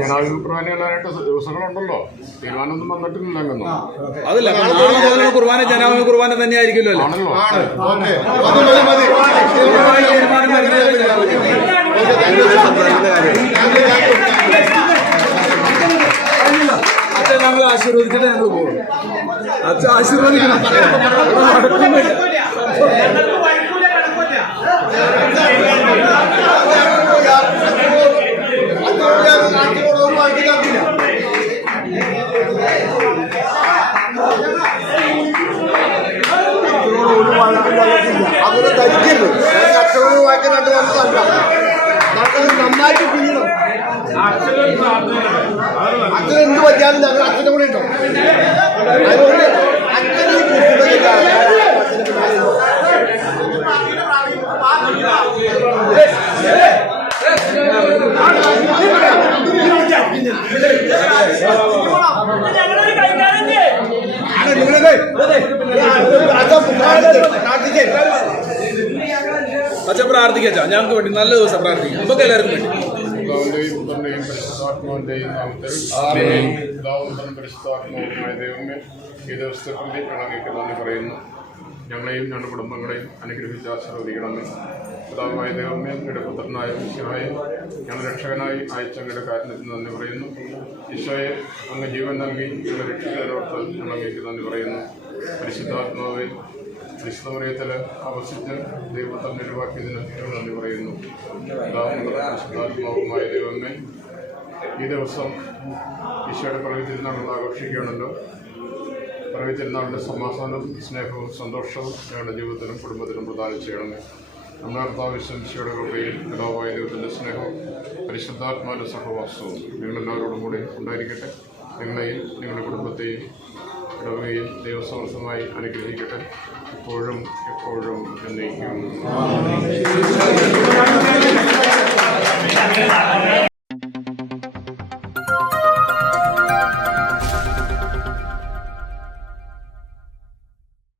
ജനാഭിപ്രായങ്ങളായിട്ട് ദിവസങ്ങളുണ്ടല്ലോ തീരുമാനമൊന്നും വന്നിട്ടില്ലെന്നോ അതല്ല അപ്പൊ നാളെ മുതലുള്ള കുർബാന ജനാവിന് കുർബാന തന്നെ ആയിരിക്കുമല്ലോ ആണല്ലോ ഞങ്ങൾ ആശീർവദിച്ചിട്ട് ഞങ്ങൾ പോകും അച്ഛൻ ആശീർവദിക്കണം അവർ ധരിക്കരുത്. കച്ചവടം വാക്കി രണ്ട് വർഷമല്ല നമുക്കത് നന്നായിട്ട് ചെയ്യണം അച്ഛൻ എന്ത് പറ്റിയാലും ഞങ്ങൾ അച്ഛന്റെ കൂടെ ഉണ്ടോ അതുകൊണ്ട് അച്ഛനെ നിങ്ങളെ? അച്ഛൻ പ്രാർത്ഥിക്കേ ഞങ്ങൾക്ക് വേണ്ടി നല്ല ദിവസം പ്രാർത്ഥിക്കാം. നമുക്ക് എല്ലാവർക്കും വേണ്ടി. നാമത്തിൽ പിതാവും പരിശുദ്ധാത്മാവുമായ ദൈവമേ ഈ ദിവസത്തെ പ്രതി ഞങ്ങൾക്ക് നന്ദി പറയുന്നു. ഞങ്ങളെയും ഞങ്ങളുടെ കുടുംബങ്ങളെയും അനുഗ്രഹിച്ച് ആശീർവദിക്കണമേ. പിതാവായ ദൈവമേ ഞങ്ങളുടെ പുത്രനായ ഈശോയെ ഞങ്ങളുടെ രക്ഷകനായി അയച്ച ഞങ്ങളുടെ കാരണത്തിന് നന്ദി പറയുന്നു. ഈശോയെ അങ്ങ് ജീവൻ നൽകി ഞങ്ങളുടെ രക്ഷിക്കാനോർത്ത് അങ്ങേക്ക് നന്ദി പറയുന്നു. പരിശുദ്ധാത്മാവിൽ വിശുദ്ധമറിയത്തിൽ ആവശ്യിച്ച് ദൈവത്തെ നിലവാക്കിയതിന് അധികം നന്ദി പറയുന്നു. ആത്മാവുമായ ദൈവമേ ഈ ദിവസം ഈശോയുടെ പിറവി തിരുനാൾ ആഘോഷിക്കുകയാണല്ലോ. പിറവി തിരുനാളിന്റെ സമാധാനവും സ്നേഹവും സന്തോഷവും ഞങ്ങളുടെ ജീവിതത്തിലും കുടുംബത്തിലും പ്രദാനം ചെയ്യണമേ. നമ്മുടെ ഈശോയുടെ കൃപയിൽ കടാവായ ദൈവത്തിന്റെ സ്നേഹവും പരിശുദ്ധാത്മാവിന്റെ സഹവാസവും നിങ്ങളെല്ലാവരോടും കൂടി ഉണ്ടായിരിക്കട്ടെ. നിങ്ങളെയും നിങ്ങളുടെ കുടുംബത്തെയും ഇടവകയിൽ ദൈവസമർത്ഥമായി അനുഗ്രഹിക്കട്ടെ. എപ്പോഴും എപ്പോഴും എന്നേക്കും.